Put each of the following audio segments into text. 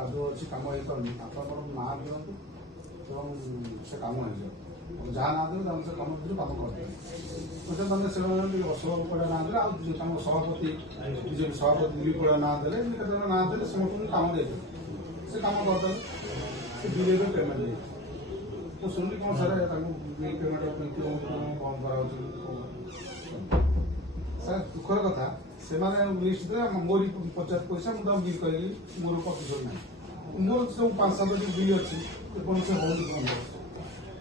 କାଦୁଅ ଅଛି କାମ ହେଇପାରୁନି ଆପଣଙ୍କର ନାଁ ଦିଅନ୍ତୁ ଏବଂ ସେ କାମ ହେଇଯିବ ଯାହା ନାଁ ଦେବେ ତାଙ୍କୁ ସେ କାମ ଭିତରେ କାମ କରିଦେବେ ମୋତେ ମାନେ ସେମାନେ ଟିକେ ଅଶୋକ ପଡ଼ା ନାଁ ଦେଲେ ଆଉ ତାଙ୍କ ସଭାପତି ବିଜେପି ସଭାପତି ଦିଲ୍ଲୀପ ପଡ଼ା ନାଁ ଦେଲେ କେତେଜଣ ନାଁ ଦେଲେ ସମସ୍ତଙ୍କୁ କାମ ଦେଇଦେବେ ସେ କାମ କରିଦେବେ ସେ ବିଲେରେ ପେମେଣ୍ଟ ଦେଇଦେବେ ମୁଁ ଶୁଣିଲି କ'ଣ ସାର୍ ତାଙ୍କୁ ବିଲ୍ ପେମେଣ୍ଟ ବନ୍ଦ କରାହେଉଛି ସାର୍ ଦୁଃଖର କଥା ସେମାନେ ଲିଷ୍ଟ ଦେଲେ ମୋରି 50 ପଇସା ମୁଁ ତାଙ୍କୁ ବିଲ୍ କହିଲି ମୋର ପ୍ରତିଶୋଧ ନାହିଁ ମୋର ସବୁ 5-7ଟି ବିଲ୍ ଅଛି ପୁଣି ସେ ହଉନି କ'ଣ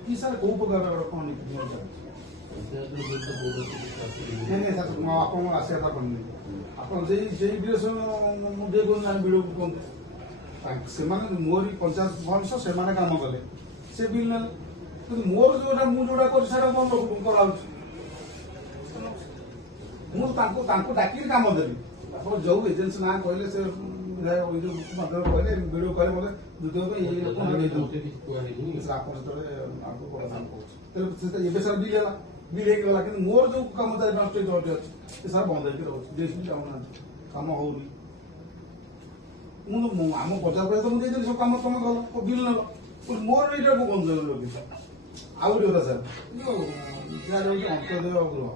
କି ସାର୍ କୋଉ ପ୍ରକାର କ'ଣ ନିୟମ ଚାଲିଛି ନାଇଁ ନାଇଁ ସାର୍ ମୁଁ ଆପଣଙ୍କ ଆସିବା କଥା ପଡ଼ିନି ଆପଣ ସେଇ ଡିରେକ୍ସନ ମୁଁ ଯିଏ କହୁଛନ୍ତି ବିଡ଼ିଓକୁ କୁହନ୍ତୁ ସେମାନେ ମୋରି 50 ଅଂଶ ସେମାନେ କାମ କଲେ ସେ ବିଲ୍ ନେଲେ କିନ୍ତୁ ମୋର ଯୋଉଟା ମୁଁ ଯୋଉଟା କରୁଛି ସେଇଟା ବନ୍ଦ କରାଉଛି ମୁଁ ତାଙ୍କୁ ଡାକିକି କାମ ଦେବି ଆପଣ ଯୋଉ ଏଜେନ୍ସି ନାଁ କହିଲେ ସେ ମାଧ୍ୟମରେ କହିଲେ ଭିଡ଼ିଓ କହିଲେ ମୋତେ ଦ୍ୱିତୀୟ ଆପଣ ସେତେବେଳେ ଆଗକୁ ବଡ଼ କାମ କହୁଛି ତେଣୁ ଏବେ ସାର୍ ବିଲ୍ ହେଲା ବିଲ୍ ହେଇଗଲା କିନ୍ତୁ ମୋର ଯୋଉ କାମ ଅଛି ସେ ସାର୍ ବନ୍ଦ ହେଇକି ରହୁଛି ଡିଏସ୍ପି ଚାହୁଁନାହାନ୍ତି କାମ ହଉନି ମୁଁ ଆମ ବଜାର ପଇସା ତ ମୁଁ ଦେଇଦେଲି ସବୁ କାମ ତମେ କଲ ବିଲ୍ ନେଲ ମୋର ଏଇଟା ମୁଁ ବନ୍ଦ ରଖିଛ ଆଉ ଗୋଟେ କଥା ସାର୍ ଯାହାର ଗୋଟେ ଅନ୍ତର୍ଦୟ ଗୃହ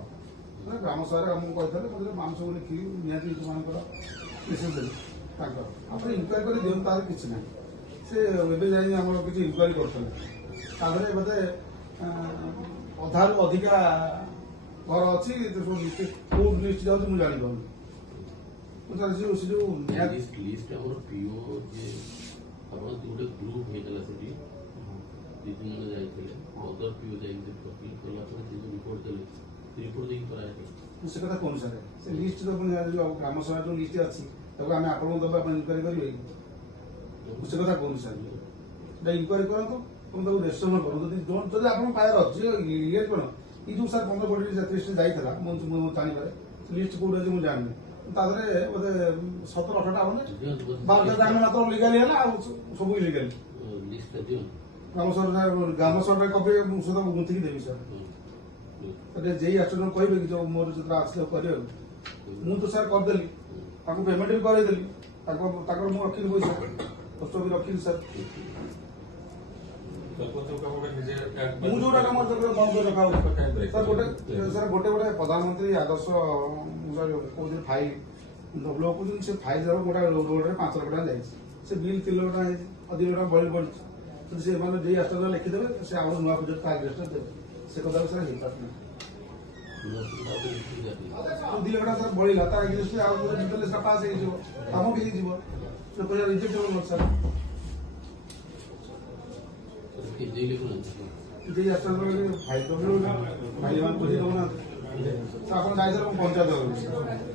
ଗ୍ରାମ ସଭାରେ ଆମକୁ କହିଥିଲେ ମୋତେ ମାଂସ ଲେଖି ନିହାତି ସେମାନଙ୍କର ମେସେଜ ଦେଲେ ତାଙ୍କର ଆପଣ ଇନକ୍ୱାରି କରି ଦିଅନ୍ତୁ ତାର କିଛି ନାହିଁ ସେ ଏବେ ଯାଇ ଆମର କିଛି ଇନକ୍ୱାରି କରୁଥିଲେ ତା ଦେହରେ ବୋଧେ ଅଧାରୁ ଅଧିକା ଘର ଅଛି ସବୁ ଲିଷ୍ଟ କୋଉ ଲିଷ୍ଟ ଯାଉଛି ମୁଁ ଜାଣିପାରୁନି ସେ ଯୋଉ ଲିଷ୍ଟ ଆମର ପିଓ ଯେ ଆପଣ ଗୋଟେ ଗ୍ରୁପ ହେଇଥିଲା ସେଠି ଦିଦି ମାନେ ଯାଇଥିଲେ ଅଦର ପିଓ ଯାଇକି ଅପିଲ କଲା ପରେ ସେ ରିପୋର୍ଟ ଦେଲେ ରିପୋର୍ଟ ଦେଇକି କରାଯାଏ ସେ କଥା କହୁନି ସାର୍ ସେ ଲିଷ୍ଟ ତ ଗ୍ରାମ ସଭା ଯୋଉ ଲିଷ୍ଟ ଅଛି ତାକୁ ଆମେ ଆପଣଙ୍କୁ ଦେବା ଆପଣ ଇନକ୍ୱାରି କରିବେ ମୁଁ ସେ କଥା କହୁନି ସାର୍ ଏଇଟା ଇନକ୍ୱାରି କରନ୍ତୁ ଏବଂ ତାକୁ ରେଜିଷ୍ଟ୍ରେସନ କରନ୍ତୁ ଯଦି ଆପଣଙ୍କ ପାଖରେ ଅଛି ଇଏ କ'ଣ ଏଇ ଯୋଉ ସାର୍ 15 କୋଟି 30 ଯାଇଥିଲା ମୁଁ ଜାଣିପାରେ ଲିଷ୍ଟ କୋଉଠି ଅଛି ମୁଁ ଜାଣିନି ତା ଦେହରେ ବୋଧେ 17-18ଟା ହବନି 12ଟା ଜାଣି ମାତ୍ର ଲିଗାଲି ହେଲା ଆଉ ସବୁ ଇଲିଗାଲି ଗ୍ରାମ ସଭାରେ କପି ମୁଁ ସହିତ ଗୁନ୍ଥିକି ଦେବି ସାର୍ ଯେଇ ଆଶ୍ଚର୍ଯ୍ୟ କହିବେ କି ଯୋଉ ମୋର ଯେତେବେଳେ ଆସିଲେ କରିବାକୁ ମୁଁ ତ ସାର୍ କରିଦେଲି ତାଙ୍କୁ ପେମେଣ୍ଟ ବି କରେଇଦେଲି ତାଙ୍କର ମୁଁ ରଖିଲି ପଇସା କଷ୍ଟ ବି ରଖିଲି ସାର୍ ମୁଁ ଯୋଉଟା କାମ ବନ୍ଦ କରି ରଖା ହଉଛି ସାର୍ ଗୋଟେ ପ୍ରଧାନମନ୍ତ୍ରୀ ଆଦର୍ଶ କହୁଛନ୍ତି ଫାଇଲ ଲୋକ କହୁଛନ୍ତି ସେ ଫାଇଲ ଗୋଟେ ରୋଡରେ 5 ଲକ୍ଷ ଟଙ୍କା ଯାଇଛି ସେ ବିଲ୍ 3 ଲକ୍ଷ ଟଙ୍କା ହେଇଛି ଅଧିକ ଟଙ୍କା ବଳି ପଡିଛି ଯଦି ସେମାନେ ଯେଇ ଆଶ୍ଚର୍ଯ୍ୟ ଲେଖିଦେବେ ସେ ଆଉ ନୂଆ ପ୍ରୋଜେକ୍ଟ ତା ଆଗରେ ଦେବେ ସେ କଥା ସାର୍ ହେଇପାରୁନି 2 ଲକ୍ଷ ଟଙ୍କା ସାର୍ ବଳିଲା ତାର ଏଗ୍ରିଷ୍ଟ ଆଉ ଜିତେଲେ ସେଟା ପାସ୍ ହେଇଯିବ କାମ ବି ହେଇଯିବ ସେ ପଇସା ରିଜେକ୍ଟ ହେବ ସାର୍ ଯେଇ ଆଶ୍ଚର୍ଯ୍ୟ ଫାଇଲ ତ ଭାଇ ମାନେ ପଇସା ଦେଉନାହାନ୍ତି ଆପଣ ଯାଇଥିଲେ ମୁଁ ପଞ୍ଚାୟତ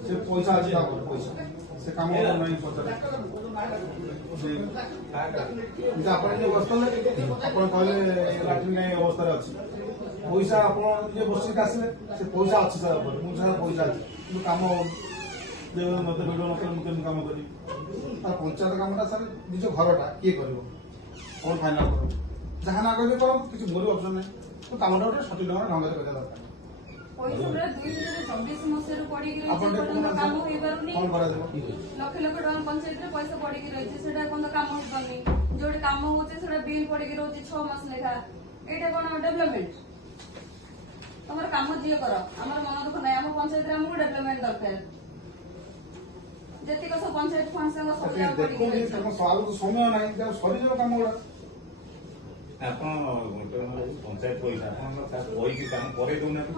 ସେ ପଇସା ଅଛି ତାଙ୍କର ପଇସା ସେ କାମ ନାହିଁ ପଚାରେ ଆପଣ ଯିଏ ବସିଥିଲେ ଆପଣ କହିଲେ ଲାଟ୍ରିନ୍ ନାହିଁ ଅବସ୍ଥାରେ ଅଛି ପଇସା ଆପଣ ଯିଏ ବସିକି ଆସିଲେ ସେ ପଇସା ଅଛି ସାର୍ ଉପରେ ମୁଁ ସାର୍ ପଇସା ଅଛି କିନ୍ତୁ କାମ ହଉନି ମତେ ଭିଡ଼ିଓ ନକଲେ ମୁଁ କେମିତି କାମ କରିବି ତାର ପଞ୍ଚାୟତ କାମଟା ସାର୍ ନିଜ ଘରଟା କିଏ କରିବ କ'ଣ ଫାଇନାଲ କରିବ ଯାହା ନା କହିଲେ କରନ୍ତୁ କିଛି ମୋର ଅପସନ୍ ନାହିଁ ତ କାମଟା ଗୋଟେ ସଠିକ ଢଙ୍ଗରେ କରିବା ଦରକାର ପଇସା ପୁରା 2024 ମସିହାରୁ ପଡିକି ରହିଛି କାମ ହେଇପାରୁନି ଲକ୍ଷ ଲକ୍ଷ ଟଙ୍କା ପଞ୍ଚାୟତରେ ପଇସା ପଡିକି ରହିଛି ସେଟା ଏପର୍ଯ୍ୟନ୍ତ କାମ ହେଇପାରୁନି ଯୋଉଠି କାମ ହଉଛି ସେଟା ବିଲ୍ ପଡିକି ରହୁଛି 6 ମାସ ଲେଖା ଏଇଟା କଣ ଡେଭଲପମେଣ୍ଟ ତମର କାମ ଯିଏ କର ଆମର ମନ ଦୁଃଖ ନାହିଁ ଆମ ପଞ୍ଚାୟତରେ ଆମକୁ ଡେଭଲପମେଣ୍ଟ ଦରକାର ଯେତିକ ସବୁ ପଞ୍ଚାୟତ ଫଣ୍ଡ ସବୁ ସମୟ ନାହିଁ ସରିଯିବ କାମ ଗୁଡା ଆପଣ ପଞ୍ଚାୟତ ପଇସା ଆପଣ କହିକି କାମ କରେଇ ଦଉନାହାନ୍ତି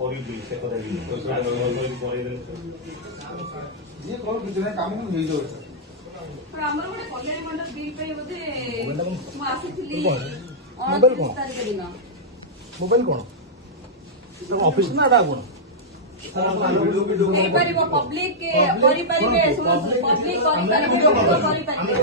କରିବି ସେ କଥା କରେଇଦେଲେ ଯିଏ କଣ କିଛି ନାହିଁ କାମ ହେଇଯାଉଛି ଆମର ଗୋଟେ କଲ୍ୟାଣୀ ମଣ୍ଡପ ବିଲ୍ ପାଇଁ ବୋଧେ ମୁଁ ଆସିଥିଲି ମୋବାଇଲ କଣ ଅଫିସ ନା ଏଟା କଣ ହେଇପାରିବ ପବ୍ଲିକ କରିପାରିବେ ପବ୍ଲିକ କରିପାରିବେ